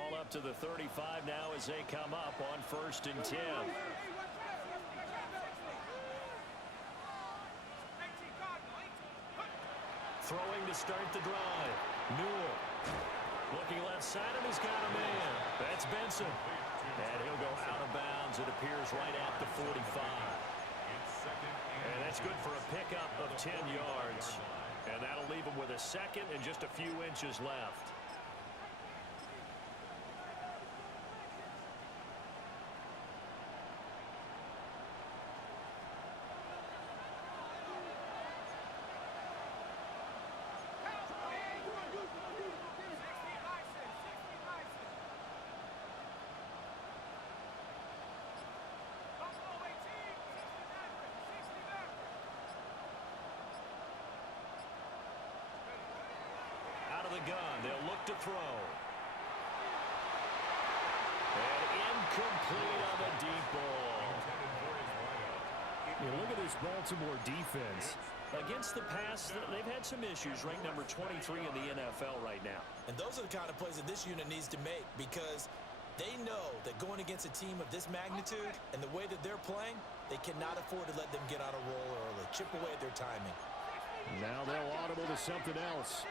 Ball up to the 35 now as they come up on 1st and 10. Throwing to start the drive. Newell. Looking left side, and he's got a man. That's Benson. And he'll go out of bounds, it appears, right at the 45. And that's good for a pickup of 10 yards. And that'll leave him with a second and just a few inches left. The gun, they'll look to throw. And incomplete on the deep ball. Look at this Baltimore defense. Against the pass, they've had some issues. Ranked number 23 in the NFL right now. And those are the kind of plays that this unit needs to make, because they know that going against a team of this magnitude and the way that they're playing, they cannot afford to let them get on a roll early. Chip away at their timing. Now they'll audible to something else.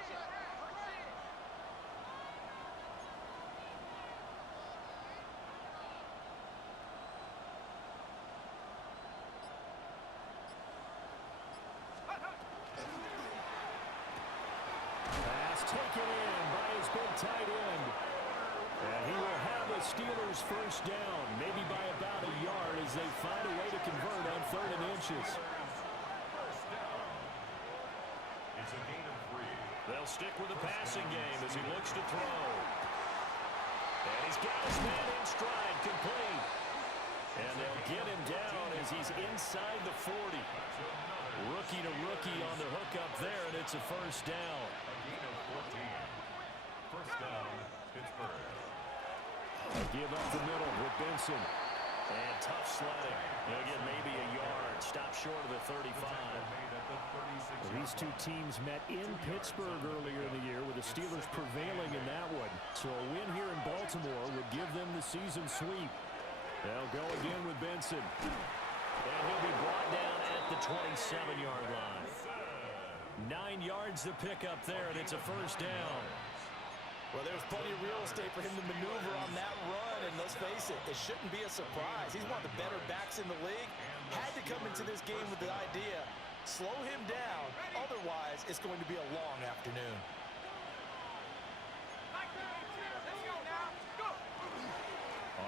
Taken in by his big tight end. And he will have the Steelers first down, maybe by about a yard, as they find a way to convert on 3rd and inches. It's a gain of 3. They'll stick with the passing game as he looks to throw. And he's got his man in stride, complete. And they'll get him down as he's inside the 40. Rookie to rookie on the hookup there, and it's a first down. A gain of 14. First down, Pittsburgh. A give up the middle with Benson. And tough sledding. He'll get maybe a yard. Stop short of the 35. These two teams met in Pittsburgh earlier in the year, with the Steelers prevailing in that one. So a win here in Baltimore would give them the season sweep. They'll go again with Benson. And he'll be brought down at the 27-yard line. 9 yards to pick up there, and it's a first down. Well, there's plenty of real estate for him to maneuver on that run, and let's face it, it shouldn't be a surprise. He's one of the better backs in the league. Had to come into this game with the idea, slow him down, otherwise it's going to be a long afternoon.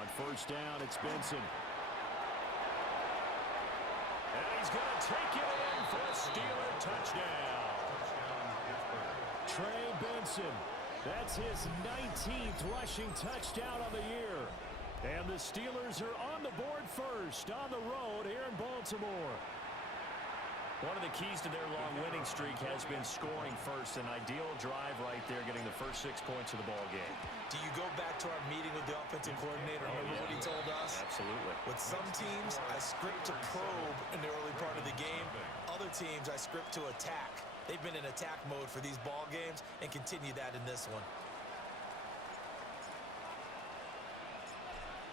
On first down, it's Benson. And he's going to take it in for a Steeler touchdown. Trey Benson. That's his 19th rushing touchdown on the year. And the Steelers are on the board first on the road here in Baltimore. One of the keys to their long winning streak has been scoring first. An ideal drive right there, getting the first 6 points of the ball game. Do you go back to our meeting with the offensive coordinator? Remember what he told us? Absolutely. With some teams, I script to probe in the early part of the game. Other teams, I script to attack. They've been in attack mode for these ball games and continue that in this one.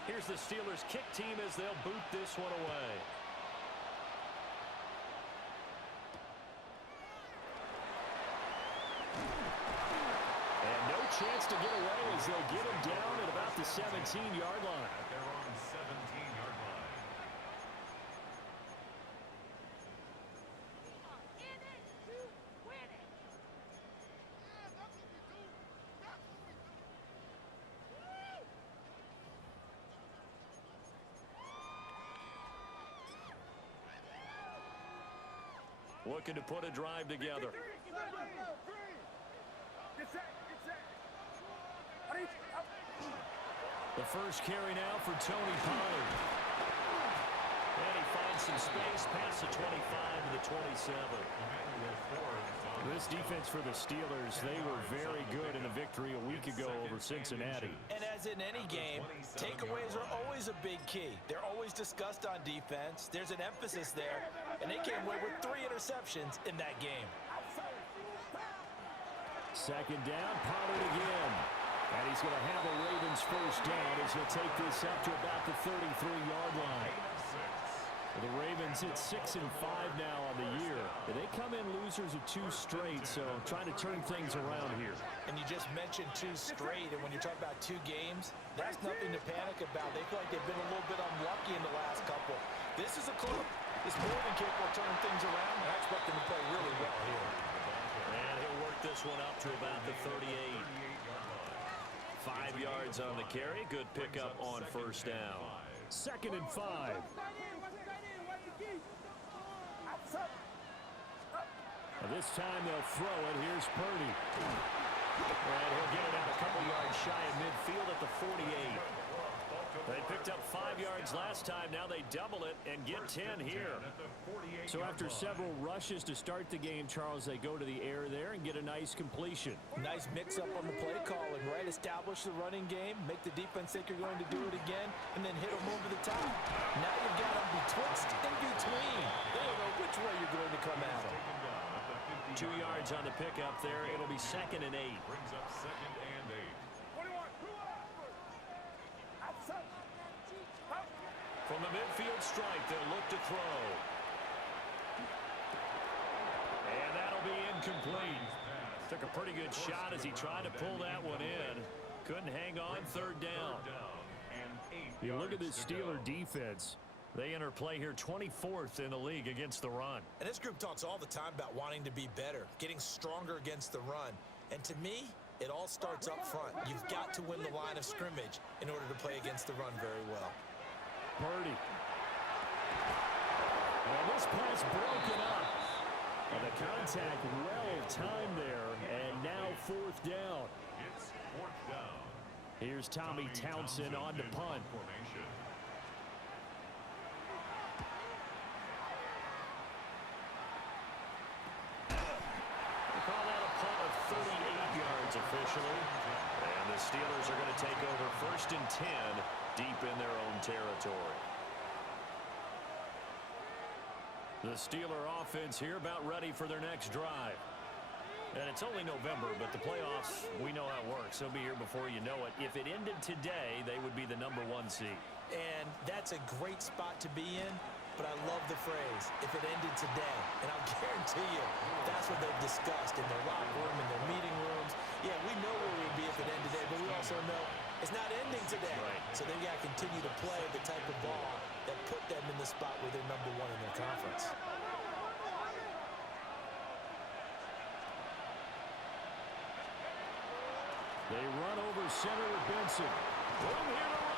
Here's the Steelers kick team as they'll boot this one away. And no chance to get away as they'll get him down at about the 17-yard line. At their own 17-yard line. Looking to put a drive together. The first carry now for Tony Pollard. And he finds some space past the 25 to the 27. This defense for the Steelers, they were very good in a victory a week ago over Cincinnati. And as in any game, takeaways are always a big key. They're always discussed on defense. There's an emphasis there, and they came away with 3 interceptions in that game. Second down, Pollard again. And he's going to have a Ravens first down as he'll take this up to about the 33-yard line. The Ravens hit 6-5 now on the year. They come in losers of 2 straight, so trying to turn things around here. And you just mentioned 2 straight, and when you're talking about 2 games, that's nothing to panic about. They feel like they've been a little bit unlucky in the last couple. This is a club that's more than capable of turning things around, and I expect them to play really well here. And he'll work this one up to about the 38. 5 yards on the carry. Good pickup on first down. 2nd and 5. This time they'll throw it. Here's Purdy. And he'll get it out a couple yards shy of midfield at the 48. They picked up 5 yards last time. Now they double it and get 10 here. So after several rushes to start the game, Charles, they go to the air there and get a nice completion. Nice mix-up on the play calling, right? Establish the running game, make the defense think you're going to do it again, and then hit them over the top. Now you've got them betwixt and between. They don't know which way you're going to come at them. 2 yards on the pickup there. It'll be 2nd and 8. Brings up 2nd and 8. From the midfield stripe, they'll look to throw. And that'll be incomplete. Took a pretty good shot as he tried to pull that one in. Couldn't hang on. 3rd down. You look at this Steeler defense. They enter play here 24th in the league against the run. And this group talks all the time about wanting to be better, getting stronger against the run. And to me, it all starts up front. You've got to win the line of scrimmage in order to play against the run very well. Purdy. And this pass broken up. And the contact well timed there. And now 4th down. It's 4th down. Here's Tommy Townsend on to punt. Formation. Call that a punt of 38 yards officially. And the Steelers are going to take over 1st and 10 deep in their own territory. The Steeler offense here about ready for their next drive. And it's only November, but the playoffs, we know how it works. They'll be here before you know it. If it ended today, they would be the #1 seed. And that's a great spot to be in. But I love the phrase, if it ended today. And I'll guarantee you, that's what they've discussed in their locker room, in their meeting rooms. Yeah, we know where we'd be if it ended today, but we also know it's not ending today. Right. So they've got to continue to play the type of ball that put them in the spot where they're #1 in their conference. They run over center with Benson. Room here to run.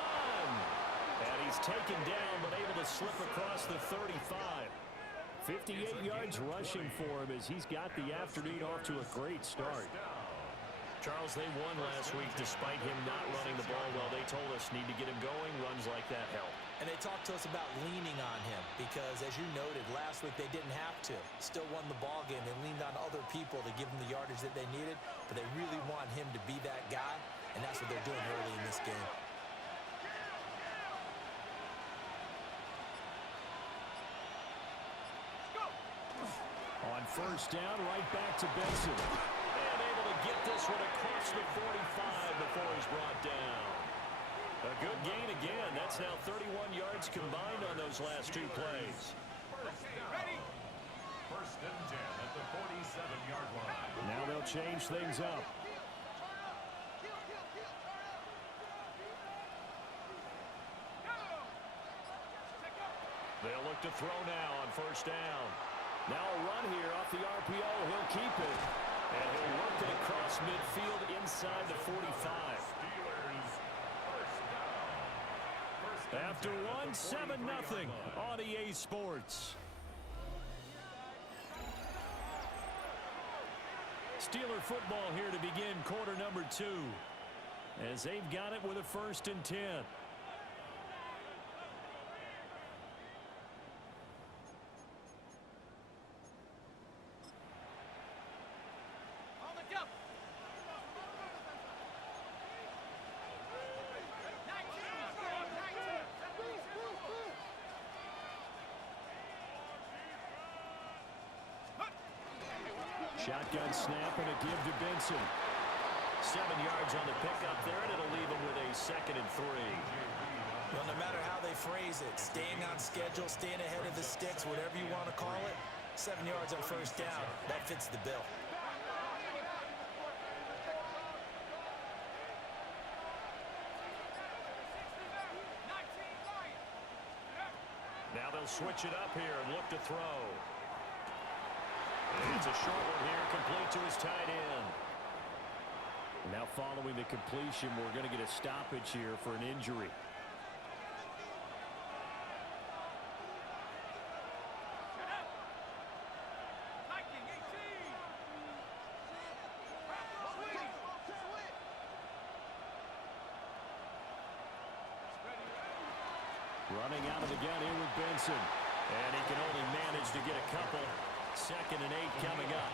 And he's taken down, but able to slip across the 35. 58 yards rushing for him as he's got the afternoon off to a great start. Charles, they won last week despite him not running the ball well. They told us need to get him going. Runs like that help. And they talked to us about leaning on him because, as you noted, last week they didn't have to. Still won the ball game. They leaned on other people to give them the yardage that they needed, but they really want him to be that guy, and that's what they're doing early in this game. On 1st down, right back to Benson. And able to get this one across the 45 before he's brought down. A good gain again. That's now 31 yards combined on those last 2 plays. Ready. 1st and 10 at the 47-yard line. Now they'll change things up. They'll look to throw now on 1st down. Now a run here off the RPO. He'll keep it. And he'll work it across midfield inside the 45. Steelers, 1st down. After one, 7-0 on EA Sports. Steeler football here to begin quarter number 2. As they've got it with a 1st and 10. Shotgun snap and a give to Benson. 7 yards on the pickup there, and it'll leave him with a 2nd and 3. Well, no matter how they phrase it, staying on schedule, staying ahead of the sticks, whatever you want to call it, 7 yards on first down, that fits the bill. Now they'll switch it up here and look to throw. And it's a short one here, complete to his tight end. Now following the completion, we're going to get a stoppage here for an injury. Running out of the gun here with Benson. And he can only manage to get a couple. 2nd and 8 coming up.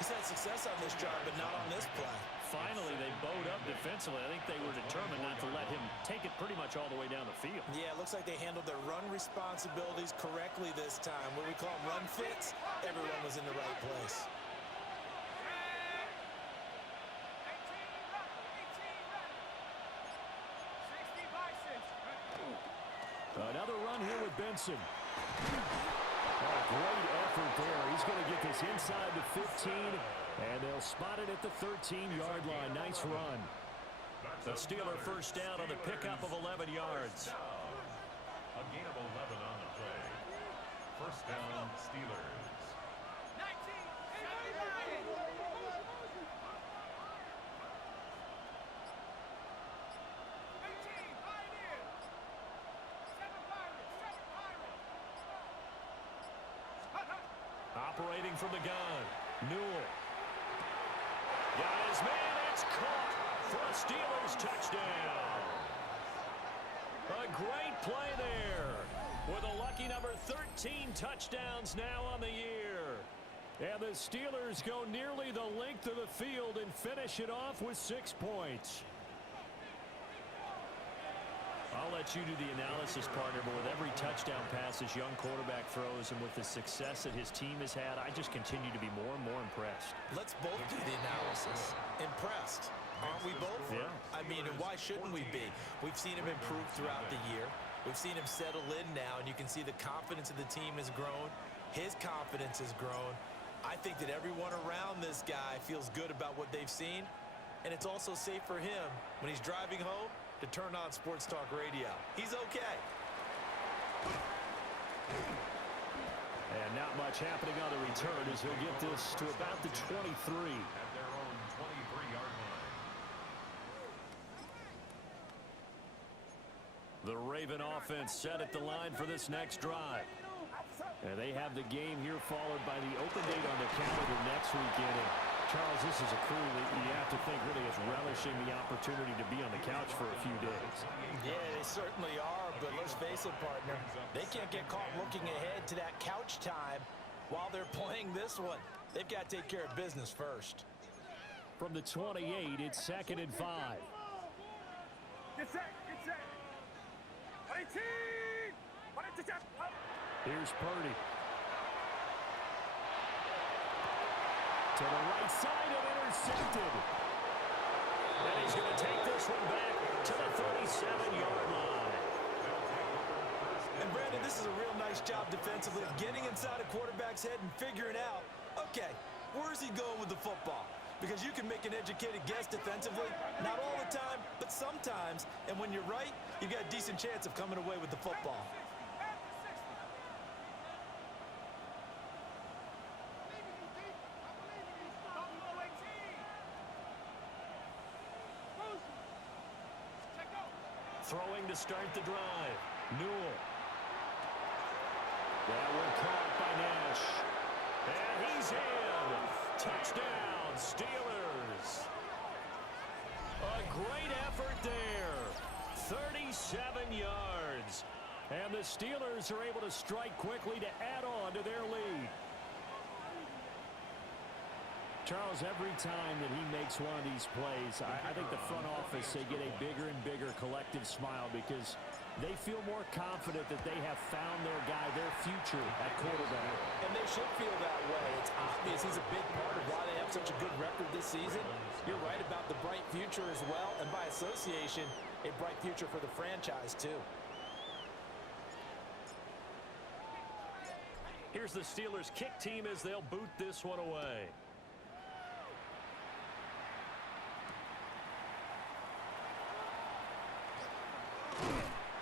He's had success on this drive, but not on this play. Finally, they bowed up defensively. I think they were determined not to let him take it pretty much all the way down the field. Yeah, it looks like they handled their run responsibilities correctly this time. What we call them run fits, everyone was in the right place. Another run here with Benson. Oh, great effort there. He's going to get this inside the 15, and they'll spot it at the 13-yard line. Nice run. The Steeler first down on the pickup of 11 yards. A gain of 11 on the play. First down, Steelers. Operating from the gun, Newell. Got his man, it's caught for a Steelers touchdown. A great play there with a lucky number 13 touchdowns now on the year. And the Steelers go nearly the length of the field and finish it off with 6 points. I'll let you do the analysis, partner, but with every touchdown pass this young quarterback throws and with the success that his team has had, I just continue to be more and more impressed. Let's both do the analysis. Impressed. Aren't we both? Yeah. I mean, and why shouldn't we be? We've seen him improve throughout the year. We've seen him settle in now, and you can see the confidence of the team has grown. His confidence has grown. I think that everyone around this guy feels good about what they've seen, and it's also safe for him when he's driving home to turn on Sports Talk Radio. He's okay. And not much happening on the return as he'll get this to about the 23. At their own 23-yard line. The Raven offense set at the line for this next drive. And they have the game here followed by the open date on the calendar next weekend. And Charles, this is a crew that you have to think really is relishing the opportunity to be on the couch for a few days. Yeah, they certainly are, but let's face it, partner. They can't get caught looking ahead to that couch time while they're playing this one. They've got to take care of business first. From the 28, it's 2nd and 5. Get set, get set. 18! Here's Purdy. To the right side and intercepted. And he's going to take this one back to the 37-yard line. And Brandon, this is a real nice job defensively of getting inside a quarterback's head and figuring out, okay, where's he going with the football? Because you can make an educated guess defensively, not all the time, but sometimes. And when you're right, you've got a decent chance of coming away with the football. Throwing to start the drive, Newell. That one caught by Nash. And he's in. Touchdown, Steelers. A great effort there. 37 yards. And the Steelers are able to strike quickly to add on to their lead. Charles, every time that he makes one of these plays, I think the front office, they get a bigger and bigger collective smile because they feel more confident that they have found their guy, their future at quarterback. And they should feel that way. It's obvious he's a big part of why they have such a good record this season. You're right about the bright future as well, and by association, a bright future for the franchise too. Here's the Steelers kick team as they'll boot this one away.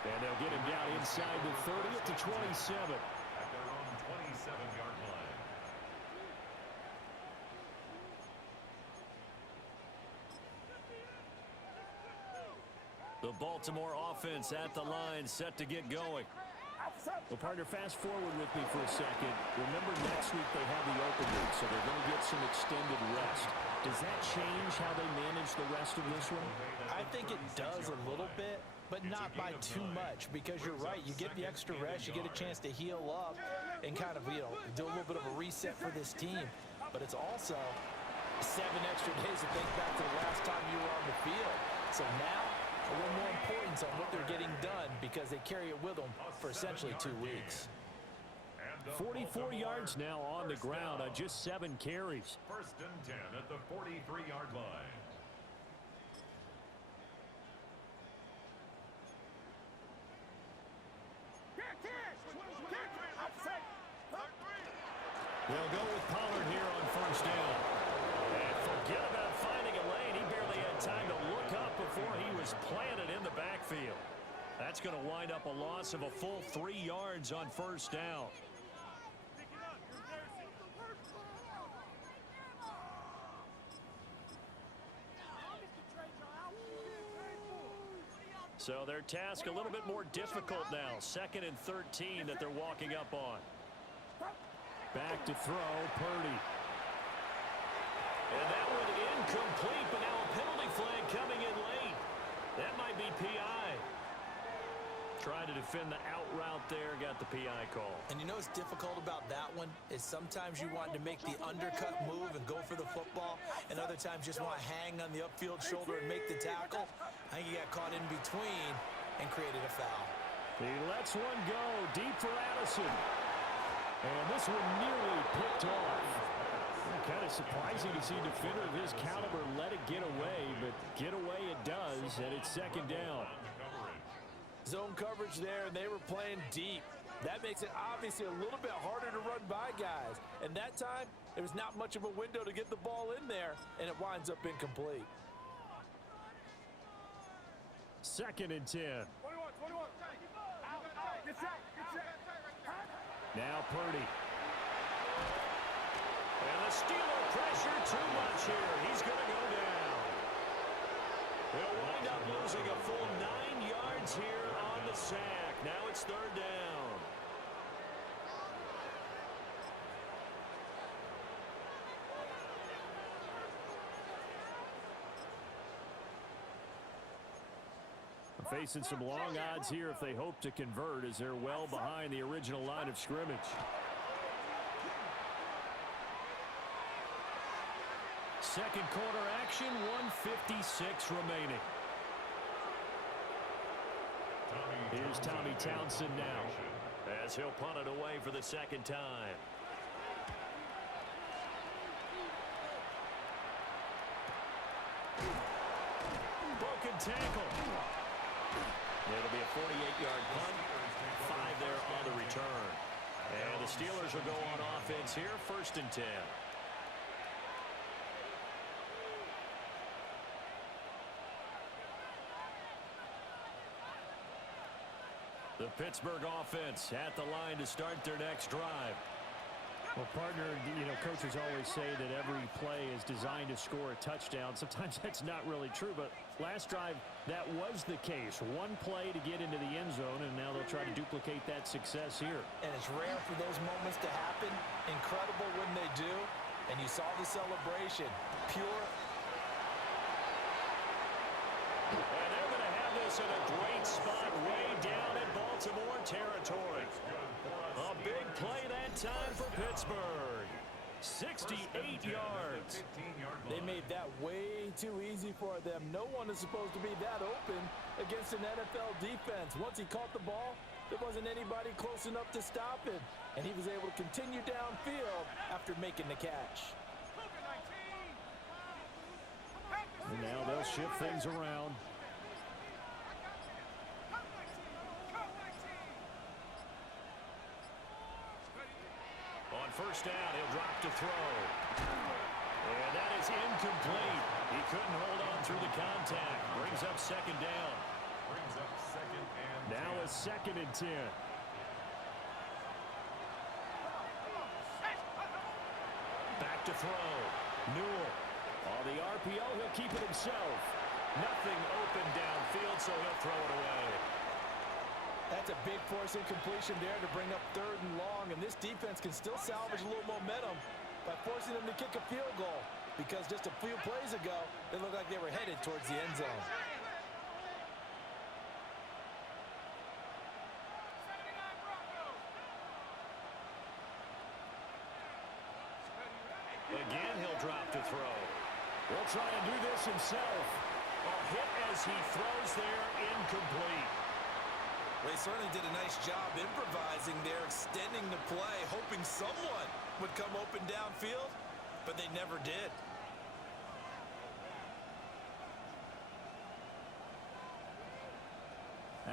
And they'll get him down inside the 30 at the 27. At their own 27-yard line. The Baltimore offense at the line, set to get going. Well, partner, fast forward with me for a second. Remember, next week they have the open week, so they're going to get some extended rest. Does that change how they manage the rest of this one? I think it does a little bit, but not by too much, because you're right. You get the extra rest, you get a chance to heal up and kind of, do a little bit of a reset for this team. But it's also 7 extra days to think back to the last time you were on the field. So now, a little more importance on what they're getting done because they carry it with them for essentially 2 weeks. 44 yards now on the ground on just 7 carries. 1st and 10 at the 43-yard line. They'll go with Pollard here on 1st down. And forget about finding a lane. He barely had time to look up before he was planted in the backfield. That's going to wind up a loss of a full 3 yards on 1st down. So their task a little bit more difficult now. 2nd and 13 that they're walking up on. Back to throw, Purdy. And that one incomplete, but now a penalty flag coming in late. That might be PI. Tried to defend the out route there, got the PI call. And you know what's difficult about that one is sometimes you want to make the undercut move and go for the football, and other times just want to hang on the upfield shoulder and make the tackle. I think he got caught in between and created a foul. He lets one go deep for Addison. And this one nearly picked off. Kind of surprising to see a defender of his caliber let it get away, but get away it does, and it's 2nd down. Zone coverage there, and they were playing deep. That makes it obviously a little bit harder to run by guys. And that time, there was not much of a window to get the ball in there, and it winds up incomplete. 2nd and 10. 21. Get set. Now Purdy. And the Steeler pressure too much here. He's going to go down. They'll wind up losing a full 9 yards here on the sack. Now it's 3rd down. Facing some long odds here if they hope to convert, as they're well behind the original line of scrimmage. Second quarter action, 1:56 remaining. Here's Tommy Townsend now, as he'll punt it away for the 2nd time. Broken tackle. It'll be a 48-yard punt. 5 there on the return. And the Steelers will go on offense here, 1st and 10. The Pittsburgh offense at the line to start their next drive. Well, partner, coaches always say that every play is designed to score a touchdown. Sometimes that's not really true, but last drive, that was the case. One play to get into the end zone, and now they'll try to duplicate that success here. And it's rare for those moments to happen. Incredible when they do. And you saw the celebration. Pure. And they're going to have this in a great spot way down in Baltimore territory. A big play that time for Pittsburgh. 68 yards. They made that way too easy for them. No one is supposed to be that open against an NFL defense. Once he caught the ball, There wasn't anybody close enough to stop him, and he was able to continue downfield after making the catch. And now they'll shift things around. On first down, he'll drop to throw. And that is incomplete. He couldn't hold on through the contact. Brings up second down. Brings up second and Now a 2nd and 10. Back to throw. Newell. On the RPO, he'll keep it himself. Nothing open downfield, so he'll throw it away. That's a big force incompletion there to bring up 3rd and long, and this defense can still salvage a little momentum by forcing them to kick a field goal, because just a few plays ago, they looked like they were headed towards the end zone. Again, he'll drop to throw. He'll try and do this himself. A hit as he throws there, incomplete. They certainly did a nice job improvising there, extending the play, hoping someone would come open downfield, but they never did.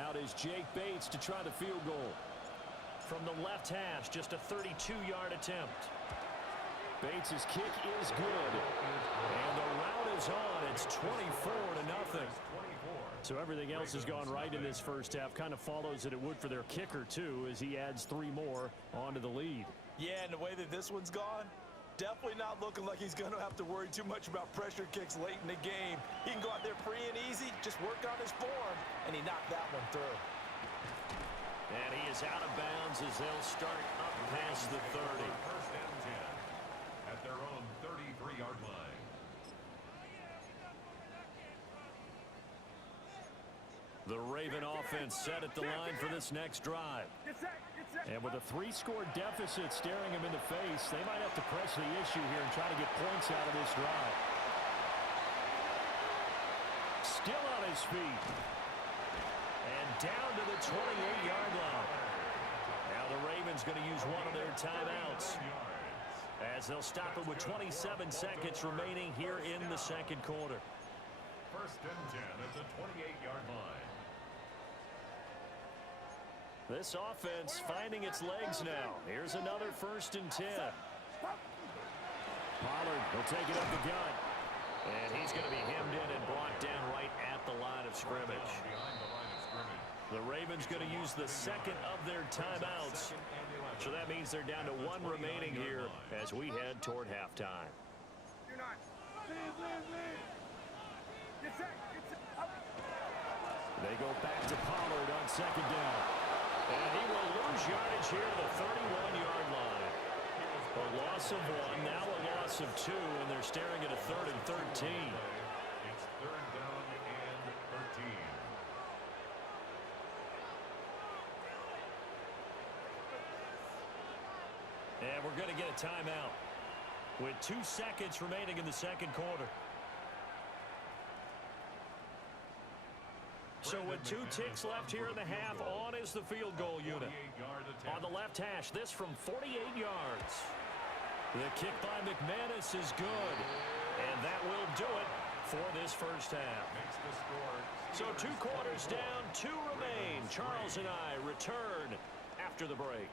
Out is Jake Bates to try the field goal. From the left hash, just a 32-yard attempt. Bates' kick is good. And the route is on. It's 24-0. So everything else has gone right in this first half. Kind of follows that it would for their kicker, too, as he adds 3 more onto the lead. Yeah, and the way that this one's gone, definitely not looking like he's going to have to worry too much about pressure kicks late in the game. He can go out there free and easy, just work on his form, and he knocked that one through. And he is out of bounds as they'll start up past the 30. First and 10 at their own 33-yard line. The Raven offense set at the line for this next drive. And with a 3-score deficit staring him in the face, they might have to press the issue here and try to get points out of this drive. Still on his feet. And down to the 28-yard line. Now the Ravens going to use one of their timeouts, as they'll stop it with 27 seconds remaining here in the second quarter. First and 10 at the 28-yard line. This offense finding its legs now. Here's another 1st and 10. Pollard will take it up the gut. And he's going to be hemmed in and brought down right at the line of scrimmage. Behind the line of scrimmage. The Ravens going to use the second of their timeouts. So that means they're down to 1 remaining here as we head toward halftime. They go back to Pollard on 2nd down. And he will lose yardage here to the 31-yard line. A loss of 1, now a loss of 2, and they're staring at a 3rd and 13. It's 3rd down and 13. And we're going to get a timeout with 2 seconds remaining in the second quarter. So with 2 ticks left here in the half, on is the field goal unit. On the left hash, this from 48 yards. The kick by McManus is good. And that will do it for this first half. So 2 quarters down, 2 remain. Charles and I return after the break.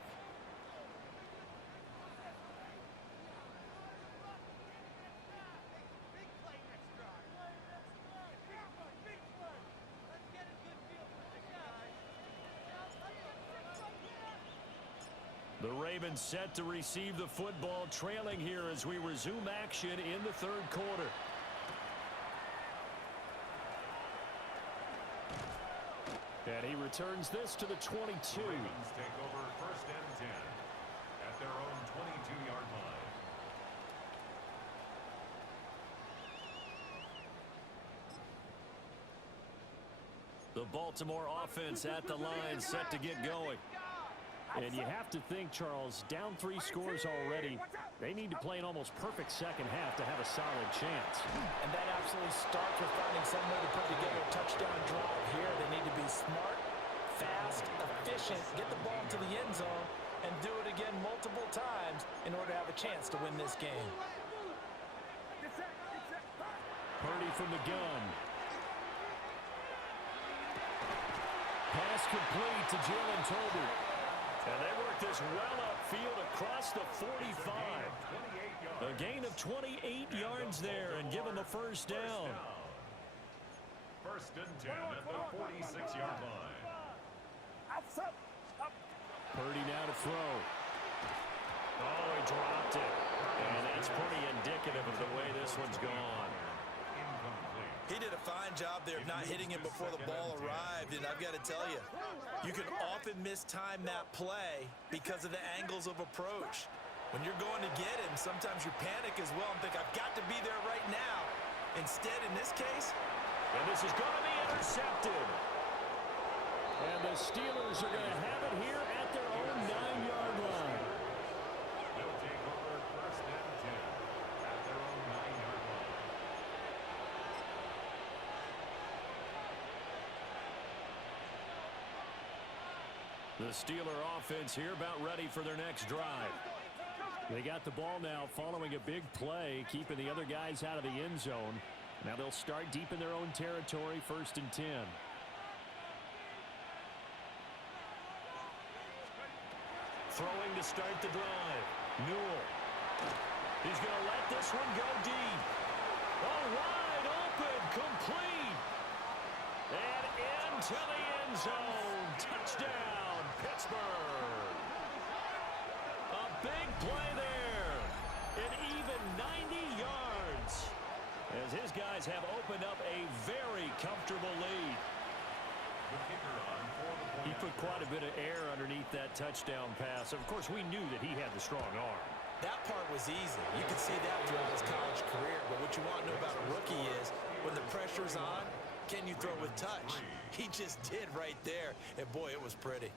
The Ravens set to receive the football, trailing here as we resume action in the 3rd quarter. And he returns this to the 22. Ravens take over 1st and 10 at their own 22-yard line. The Baltimore offense at the line, set to get going. And you have to think, Charles, down 3 scores already. They need to play an almost perfect second half to have a solid chance. And that absolutely starts with finding some way to put together a touchdown drive here. They need to be smart, fast, efficient, get the ball to the end zone, and do it again multiple times in order to have a chance to win this game. Purdy from the gun. Pass complete to Jalen Tolbert. And they work this well upfield across the 45. A gain of 28 yards there and given the first down. First and 10 at the 46-yard line. Purdy now to throw. Oh, he dropped it. And that's pretty indicative of the way this one's gone. He did a fine job there of not hitting him before the ball arrived, and I've got to tell you, you can often mistime that play because of the angles of approach. When you're going to get him, sometimes you panic as well and think, I've got to be there right now. Instead, in this case, and this is going to be intercepted. And the Steelers are going to have it here at their own 9-yard line. They'll take over first and 10 at their own 9-yard line. The Steeler offense here about ready for their next drive. They got the ball now following a big play, keeping the other guys out of the end zone. Now they'll start deep in their own territory, first and 10. Throwing to start the drive. Newell. He's going to let this one go deep. Oh, wide open, complete. And into the end zone. Touchdown, Pittsburgh. A big play there. An even 90 yards. As his guys have opened up a very comfortable lead. The kicker on for the point. He put quite a bit of air underneath that touchdown pass. Of course, we knew that he had the strong arm. that part was easy. You could see that throughout his college career. But what you want to know about a rookie is when the pressure's on, can you throw with touch? He just did right there. And, boy, it was pretty.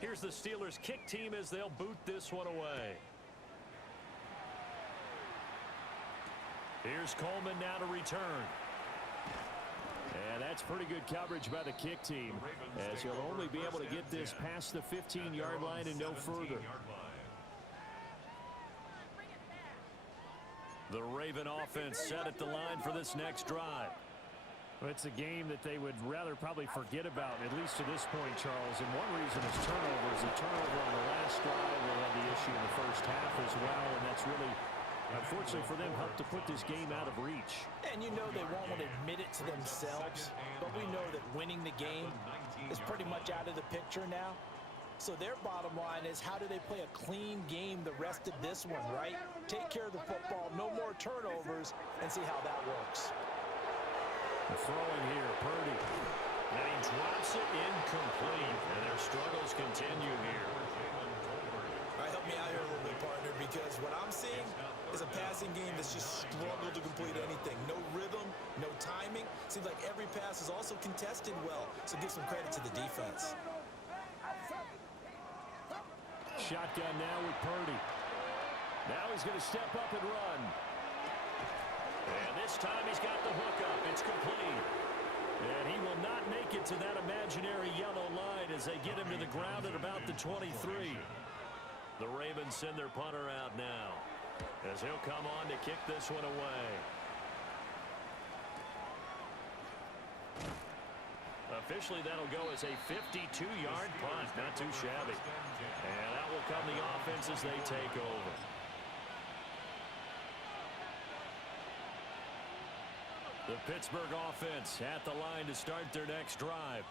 Here's the Steelers kick team as they'll boot this one away. Here's Coleman now to return. And that's pretty good coverage by the kick team, as he'll only be able to get this past the 15-yard line and no further. The Raven offense set at the line for this next drive. Well, it's a game that they would rather probably forget about, at least to this point, Charles. And one reason is turnovers. A turnover on the last drive will have the issue in the first half as well, and that's really, unfortunately for them, helped to put this game out of reach. And you know they won't want to admit it to themselves, but we know that winning the game is pretty much out of the picture now. So their bottom line is, how do they play a clean game the rest of this one, right? Take care of the football, no more turnovers, and see how that works. The throwing here, Purdy. And he drops it incomplete, and their struggles continue here. All right, help me out here a little bit, partner, because what I'm seeing is a passing game that's just struggled to complete anything. No rhythm, no timing. Seems like every pass is also contested well, so give some credit to the defense. Shotgun now with Purdy. Now he's going to step up and run. And this time he's got the hookup. It's complete. And he will not make it to that imaginary yellow line as they get him to the ground at about the 23. The Ravens send their punter out now, as he'll come on to kick this one away. Officially, that'll go as a 52-yard punt. Not too shabby. And that will come the offense as they take over. The Pittsburgh offense at the line to start their next drive.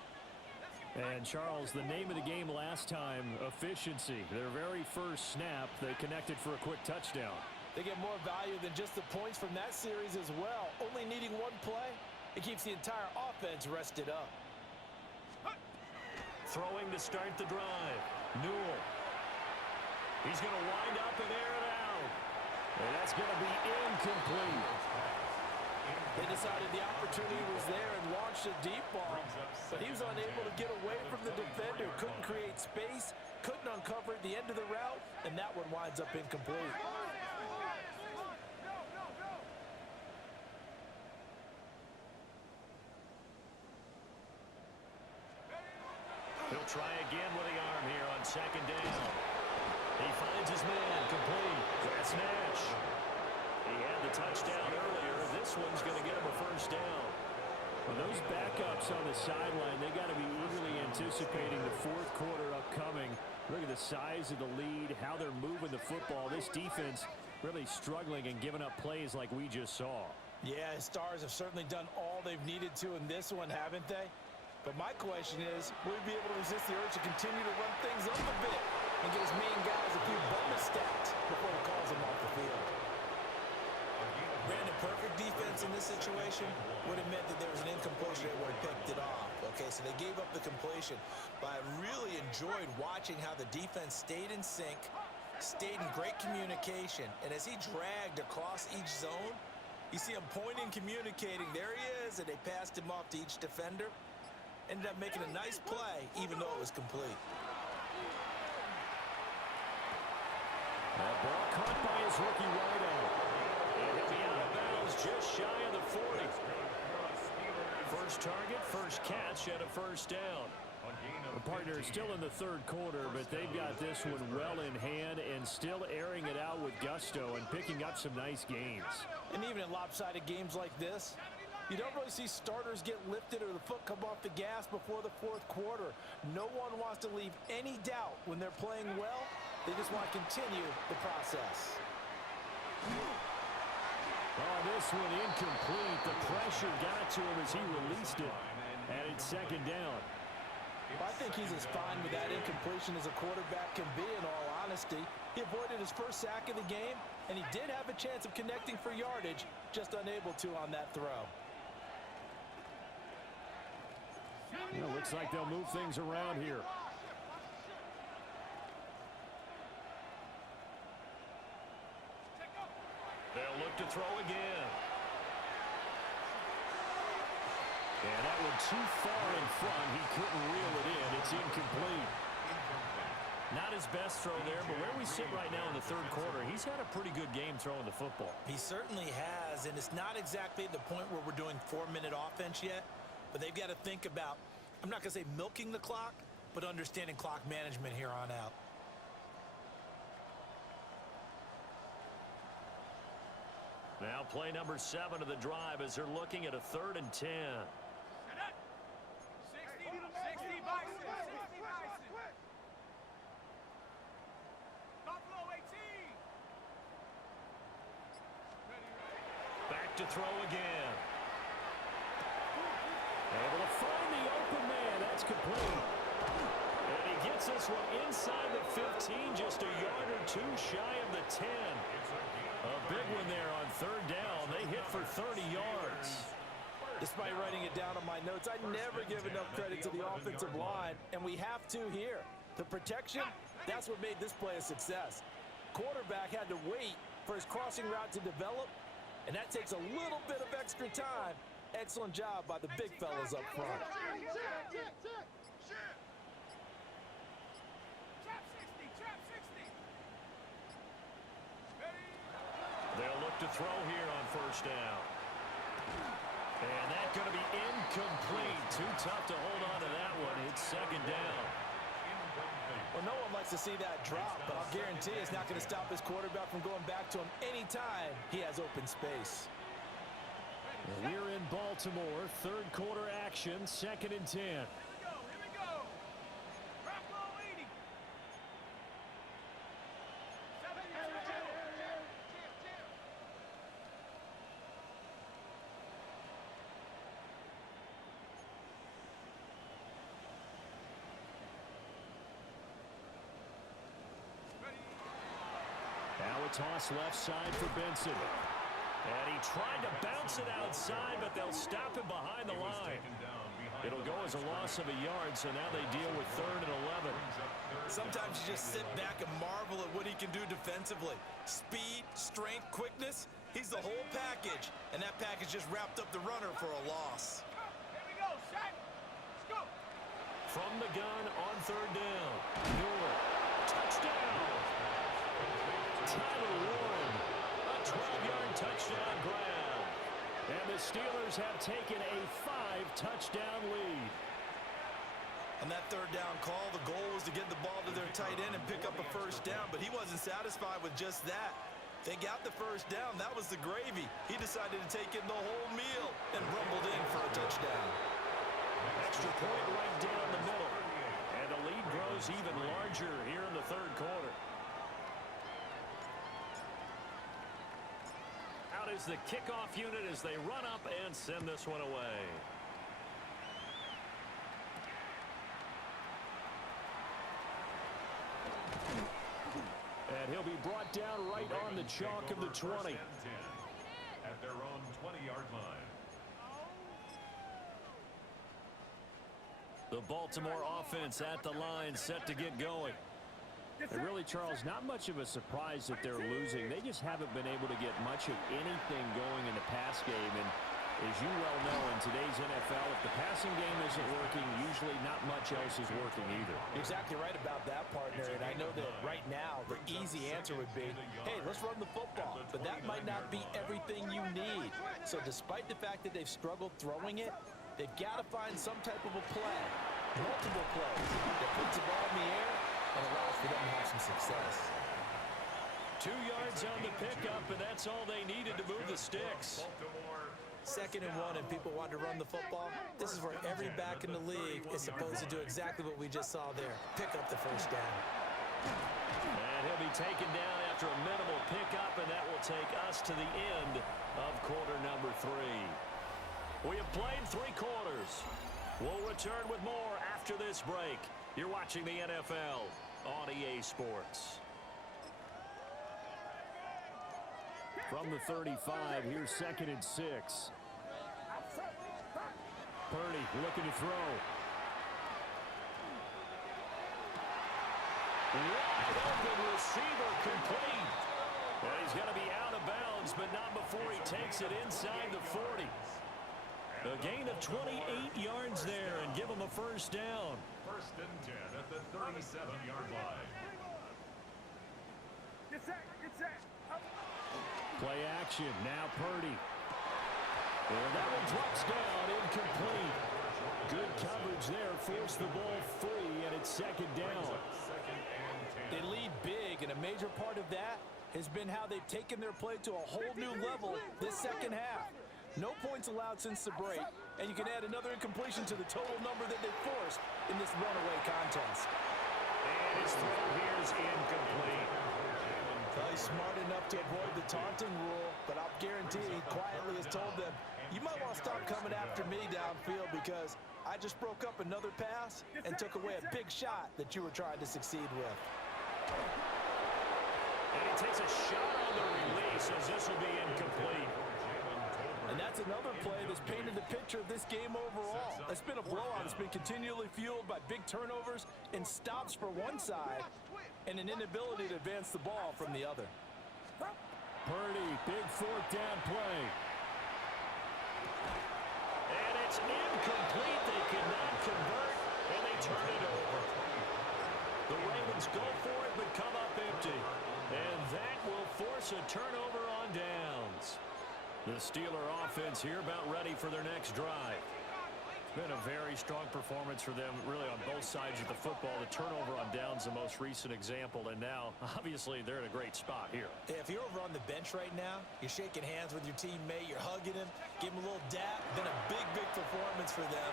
And, Charles, the name of the game last time, efficiency. Their very first snap, they connected for a quick touchdown. They get more value than just the points from that series as well. Only needing one play, it keeps the entire offense rested up. Throwing to start the drive. Newell. He's going to wind up and air it out. And that's going to be incomplete. They decided the opportunity was there and launched a deep ball, but he was unable to get away from the defender. Couldn't create space, couldn't uncover the end of the route, and that one winds up incomplete. try again with the arm here on second down. He finds his man, complete. That's Nash. He had the touchdown earlier. This one's going to get him a first down. Well, those backups on the sideline, they got to be eagerly anticipating the fourth quarter upcoming. Look at the size of the lead, how they're moving the football. This defense really struggling and giving up plays like we just saw. Yeah, his Stars have certainly done all they've needed to in this one, haven't they? But my question is, will he be able to resist the urge to continue to run things up a bit and get his main guys a few bonus stats before he calls them off the field? Brandon, perfect defense in this situation would have meant that there was an incompletion where he picked it off. Okay, so they gave up the completion. But I really enjoyed watching how the defense stayed in sync, stayed in great communication. And as he dragged across each zone, you see him pointing, communicating. There he is, and they passed him off to each defender. Ended up making a nice play, even though it was complete. That ball caught by his rookie wideout. And he'll be out of bounds just shy of the 40. First target, first catch, and a first down. The partner is still in the third quarter, but they've got this one well in hand and still airing it out with gusto and picking up some nice gains. And even in lopsided games like this, you don't really see starters get lifted or the foot come off the gas before the fourth quarter. No one wants to leave any doubt when they're playing well. They just want to continue the process. Oh, this one incomplete. The pressure got to him as he released it. And it's second down. I think he's as fine with that incompletion as a quarterback can be, in all honesty. He avoided his first sack of the game, and he did have a chance of connecting for yardage, just unable to on that throw. Looks like they'll move things around here. They'll look to throw again. And that one too far in front. He couldn't reel it in. It's incomplete. Not his best throw there, but where we sit right now in the third quarter, he's had a pretty good game throwing the football. He certainly has, and it's not exactly the point where we're doing 4-minute offense yet, but they've got to think about, I'm not going to say milking the clock, but understanding clock management here on out. Now play number 7 of the drive as they're looking at a 3rd and 10. 60 Bison. Buffalo 18. Back to throw again. Able to find the open man. That's complete. And he gets this one inside the 15, just a yard or two shy of the 10. A big one there on 3rd down. They hit for 30 yards. Despite writing it down on my notes, I never give enough credit to the offensive line, and we have to here. The protection, that's what made this play a success. Quarterback had to wait for his crossing route to develop, and that takes a little bit of extra time. Excellent job by the big fellas up front. They'll look to throw here on 1st down. And that's going to be incomplete. Too tough to hold on to that one. It's 2nd down. Well, no one likes to see that drop, but I'll guarantee it's not going to stop his quarterback from going back to him anytime he has open space. We're in Baltimore. 3rd quarter action. 2nd and 10. Here we go. Buffalo 80. Now a toss left side for Benson. And he tried to bounce it outside, but they'll stop him behind the line. It'll go as a loss of a yard, so now they deal with 3rd and 11. Sometimes you just sit back and marvel at what he can do defensively. Speed, strength, quickness, he's the whole package. And that package just wrapped up the runner for a loss. Here we go, set. Let's go. From the gun on 3rd down. Newell. Touchdown. Tyler Warren. A 12-yard touchdown grab. And the Steelers have taken a 5-touchdown lead. On that third down call, the goal was to get the ball to their tight end and pick up a first down, but he wasn't satisfied with just that. They got the first down. That was the gravy. He decided to take in the whole meal and rumbled in for a touchdown. Extra point right down the middle. And the lead grows even larger here in the third quarter. Out is the kickoff unit as they run up and send this one away. And he'll be brought down right on the chalk of the 20. At their own 20-yard line. The Baltimore offense at the line, set to get going. And really, Charles, not much of a surprise that they're losing. They just haven't been able to get much of anything going in the pass game. And as you well know, in today's NFL, if the passing game isn't working, usually not much else is working either. You're exactly right about that, partner. And I know that right now the easy answer would be, hey, let's run the football. But that might not be everything you need. So despite the fact that they've struggled throwing it, they've got to find some type of a play, multiple plays, that puts the ball in the air and allows for them to have some success. 2 yards on the pickup, and that's all they needed to move the sticks. 2nd and 1, and people want to run the football. This is where every back in the league is supposed to do exactly what we just saw there. Pick up the first down. And he'll be taken down after a minimal pickup, and that will take us to the end of quarter number 3. We have played 3 quarters. We'll return with more after this break. You're watching the NFL on EA Sports. From the 35, here's 2nd and 6. Purdy looking to throw. Wide open receiver complete. And he's going to be out of bounds, but not before he takes it inside the 40. A gain of 28 yards there and give him a first down. 1st and 10 at the 37-yard line. Get set, get set. Play action, now Purdy. And that one drops down, incomplete. Good coverage there, forced the ball free, and it's 2nd down. They lead big, and a major part of that has been how they've taken their play to a whole new level this second half. No points allowed since the break, and you can add another incompletion to the total number that they forced in this runaway contest. And his throw here is incomplete. Well, he's smart enough to avoid the taunting rule, but I'll guarantee he quietly has told them, you might want to stop coming after me downfield because I just broke up another pass and took away a big shot that you were trying to succeed with. And he takes a shot on the release as this will be incomplete. And that's another play that's painted the picture of this game overall. It's been a blowout. It's been continually fueled by big turnovers and stops for one side and an inability to advance the ball from the other. Purdy, big 4th down play. And it's incomplete. They could not convert, and they turn it over. The Ravens go for it, but come up empty. And that will force a turnover on downs. The Steeler offense here about ready for their next drive. Been a very strong performance for them, really, on both sides of the football. The turnover on downs, the most recent example, and now, obviously, they're in a great spot here. If you're over on the bench right now, you're shaking hands with your teammate, you're hugging him, give him a little dap. Been a big, big performance for them.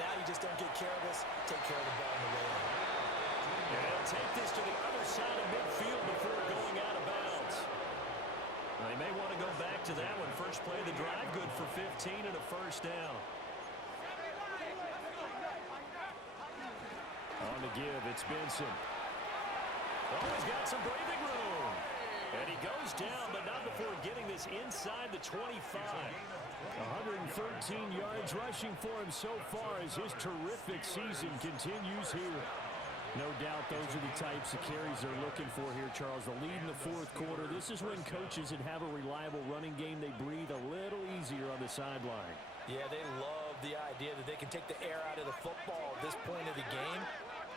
Now you just don't get careless. Take care of the ball on the way out. And they'll take this to the other side of midfield before going out of bounds. They may want to go back to that one. First play of the drive, good for 15 and a first down. On the give, it's Benson. Oh, he's got some breathing room. And he goes down, but not before getting this inside the 25. 113 yards rushing for him so far as his terrific season continues here. No doubt those are the types of carries they're looking for here, Charles. The lead in the 4th quarter. This is when coaches that have a reliable running game, they breathe a little easier on the sideline. Yeah, they love the idea that they can take the air out of the football at this point of the game.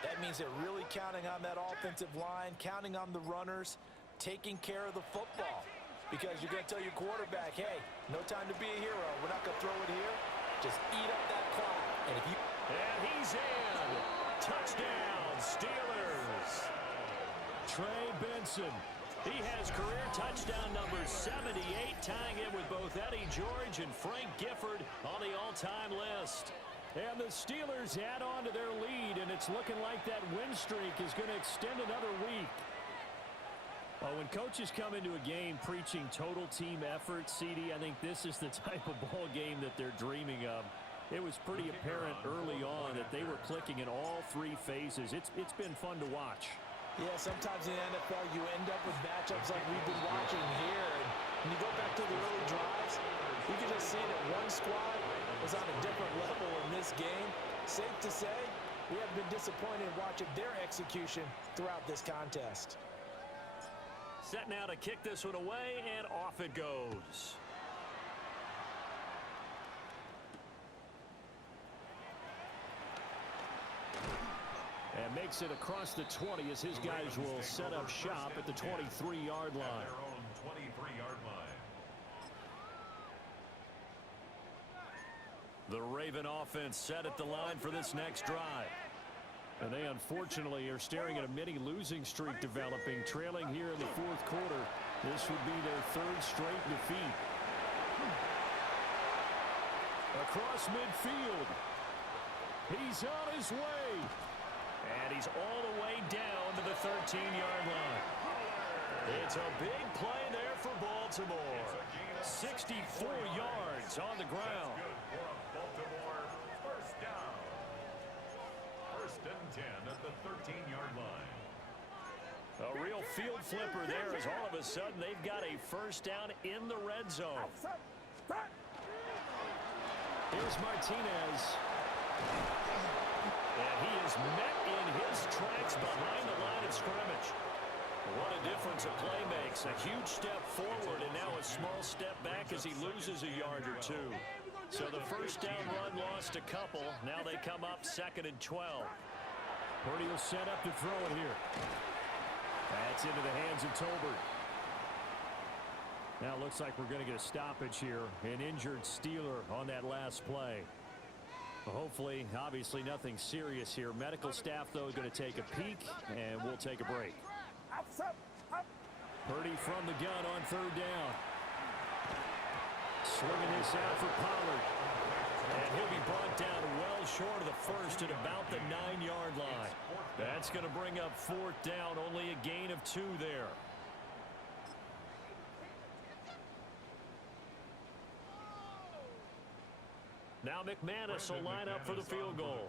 That means they're really counting on that offensive line, counting on the runners, taking care of the football. Because you're going to tell your quarterback, hey, no time to be a hero. We're not going to throw it here. Just eat up that clock. And he's in. Touchdown, Steelers. Trey Benson. He has career touchdown number 78, tying it with both Eddie George and Frank Gifford on the all-time list. And the Steelers add on to their lead, and it's looking like that win streak is going to extend another week. Well, when coaches come into a game preaching total team effort, CD, I think this is the type of ball game that they're dreaming of. It was pretty apparent early on that they were clicking in all three phases. It's been fun to watch. Yeah, sometimes in the NFL you end up with matchups like we've been watching here. And when you go back to the early drives, you can just see that one squad was on a different level in this game. Safe to say, we have been disappointed in watching their execution throughout this contest. Set now to kick this one away, and off it goes. And makes it across the 20 as his guys will set up shop at the 23-yard line. Their own 23-yard line. The Raven offense set at the line for this next drive. And they unfortunately are staring at a mini losing streak developing, trailing here in the fourth quarter. This would be their third straight defeat. Across midfield. He's on his way. And he's all the way down to the 13-yard line. It's a big play there for Baltimore. 64 yards on the ground. Good for a Baltimore first down. First and 10 at the 13-yard line. A real field flipper there as all of a sudden they've got a first down in the red zone. Here's Martinez. And he is met in his tracks behind the line of scrimmage. What a difference a play makes. A huge step forward and now a small step back as he loses a yard or two. So the first down run lost a couple. Now they come up 2nd and 12. Purdy will set up to throw it here. That's into the hands of Tolbert. Now it looks like we're going to get a stoppage here. An injured Steeler on that last play. Hopefully, obviously nothing serious here. Medical staff, though, going to take a peek, and we'll take a break. Purdy from the gun on third down. Swinging this out for Pollard. And he'll be brought down well short of the first at about the 9-yard line. That's going to bring up fourth down, only a gain of 2 there. Now McManus will line up for the field goal.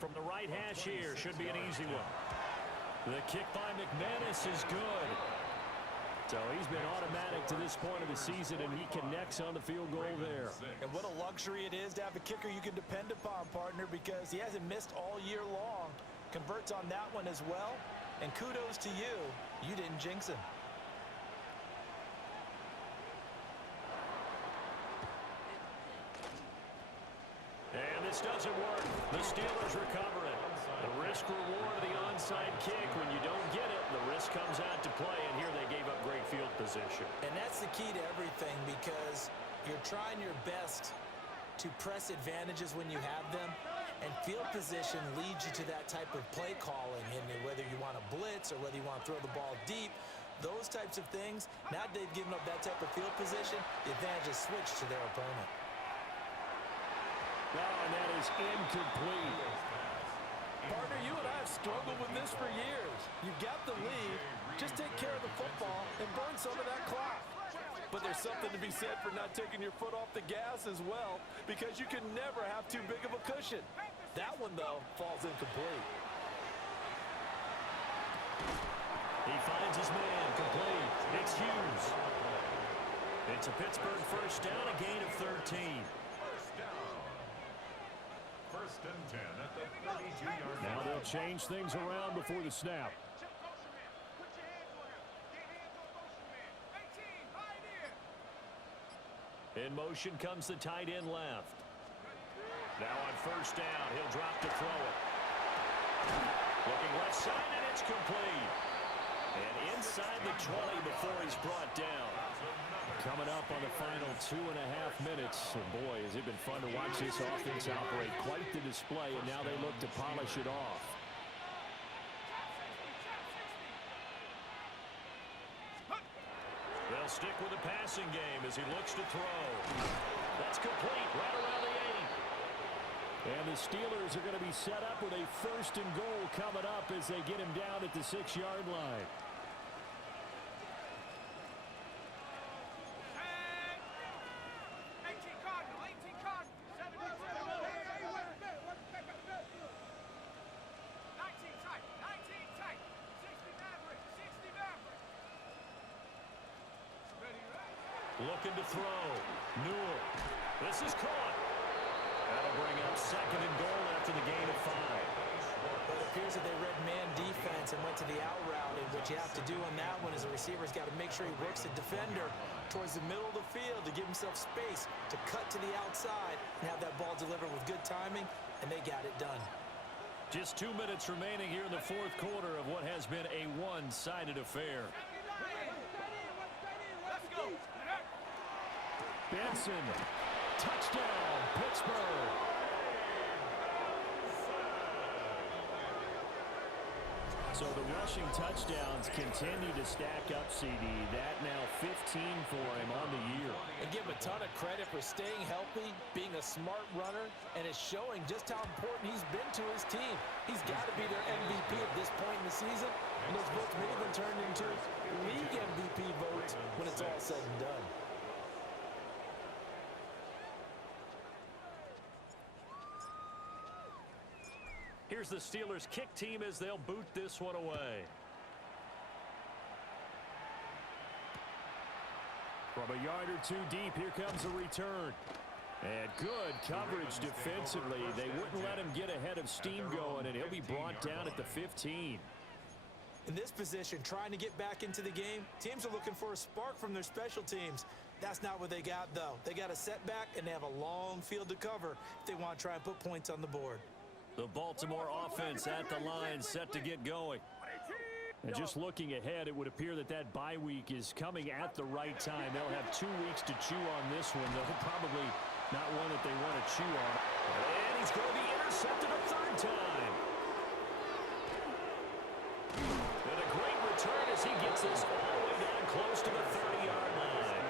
From the right hash here, should be an easy one. The kick by McManus is good. So he's been automatic to this point of the season, and he connects on the field goal there. And what a luxury it is to have a kicker you can depend upon, partner, because he hasn't missed all year long. Converts on that one as well. And kudos to you. You didn't jinx him. And this doesn't work. The Steelers recover it. The risk reward of the onside kick. When you don't get it, the risk comes out to play, and here they gave up great field position. And that's the key to everything, because you're trying your best to press advantages when you have them, and field position leads you to that type of play calling, and whether you want to blitz or whether you want to throw the ball deep, those types of things. Now they've given up that type of field position, the advantage is switched to their opponent. And that is incomplete. Partner, you and I have struggled with this for years. You've got the lead. Just take care of the football and burn some of that clock. But there's something to be said for not taking your foot off the gas as well, because you can never have too big of a cushion. That one, though, falls incomplete. He finds his man complete. It's Hughes. It's a Pittsburgh first down, a gain of 13. First and 10 at the 32-yard line. Now they'll change things around before the snap. In motion comes the tight end left. Now on first down, he'll drop to throw it. Looking left side, and it's complete. And inside the 20 before he's brought down. Coming up on the final 2.5 minutes. And boy, has it been fun to watch this offense operate. Quite the display, and now they look to polish it off. They'll stick with the passing game as he looks to throw. That's complete right around the 8. And the Steelers are going to be set up with a 1st and goal coming up as they get him down at the 6-yard line. Looking to throw. Newell. This is caught. That'll bring up 2nd and goal after the gain of 5. Well, it appears that they read man defense and went to the out route. And what you have to do on that one is the receiver's got to make sure he works the defender towards the middle of the field to give himself space to cut to the outside and have that ball delivered with good timing, and they got it done. Just 2 minutes remaining here in the 4th quarter of what has been a one-sided affair. Benson, touchdown, Pittsburgh. So the rushing touchdowns continue to stack up, CD. That now 15 for him on the year. And give him a ton of credit for staying healthy, being a smart runner, and it's showing just how important he's been to his team. He's got to be their MVP at this point in the season, and those votes may even turn into league MVP votes when it's all said and done. Here's the Steelers kick team as they'll boot this one away. From a yard or 2 deep, here comes a return. And good coverage defensively. They wouldn't let him get ahead of steam going, and he'll be brought down at the 15. In this position, trying to get back into the game, teams are looking for a spark from their special teams. That's not what they got, though. They got a setback, and they have a long field to cover if they want to try and put points on the board. The Baltimore offense at the line set to get going. And just looking ahead, it would appear that that bye week is coming at the right time. They'll have 2 weeks to chew on this one. They'll probably not one that they want to chew on. And he's going to be intercepted a 3rd time. And a great return as he gets this all the way down close to the 30-yard line.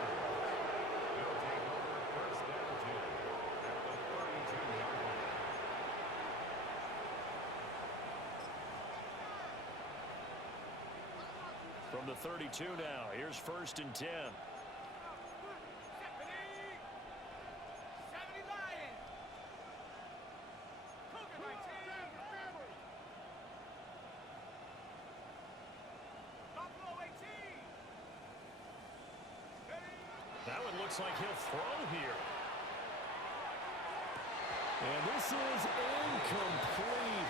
From the 32 now, here's 1st and 10. That one looks like he'll throw here. And this is incomplete.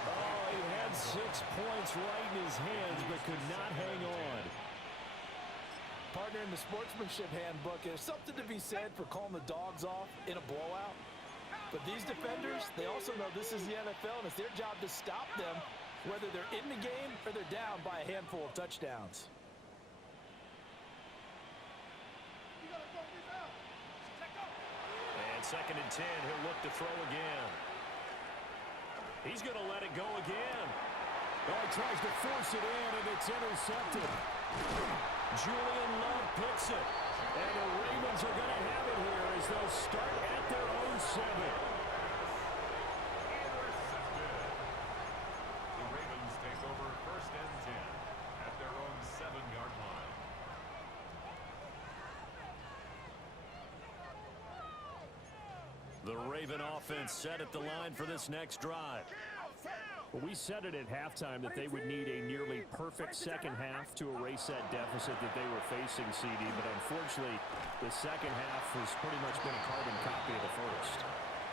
Oh, he had 6 points right in his hands, but could not hang on. Partner, in the sportsmanship handbook, there's something to be said for calling the dogs off in a blowout. But these defenders, they also know this is the NFL, and it's their job to stop them, whether they're in the game or they're down by a handful of touchdowns. And 2nd and 10, he'll look to throw again. He's going to let it go again. Oh, he tries to force it in, and it's intercepted. Julian Love picks it. And the Ravens are going to have it here as they'll start at their own 7. The Ravens take over 1st and 10 at their own 7-yard line. The Raven offense set at the line for this next drive. Well, we said it at halftime that they would need a nearly perfect second half to erase that deficit that they were facing, CD. But unfortunately, the second half has pretty much been a carbon copy of the first.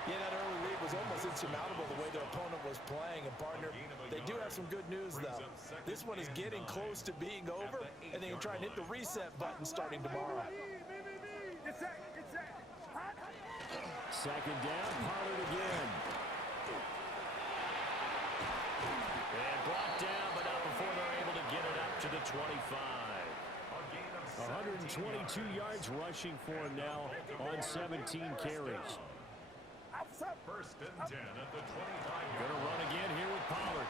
Yeah, that early lead was almost insurmountable the way their opponent was playing. And, partner, they do have some good news, though. This one is getting close to being over, and they can try and hit the reset button starting tomorrow. Second down, Pollard again. And brought down, but not before they're able to get it up to the 25. A gain of 6 122 yards rushing for him now on 17 carries. First and 10 at the 25-yard Going to run again here with Pollard.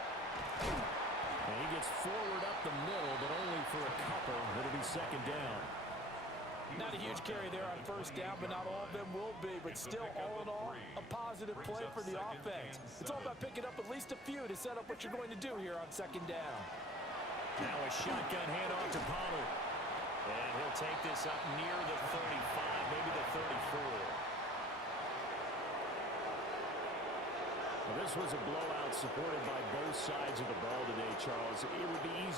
And he gets forward up the middle, but only for a couple. It'll be second down. Not a huge carry there on first down, but not all of them will be. But still, all in all, a positive play for the offense. It's all about picking up at least a few to set up what you're going to do here on second down. Now a shotgun handoff to Pollard. And he'll take this up near the 35, maybe the 34. Well, this was a blowout supported by both sides of the ball today, Charles. It would be easy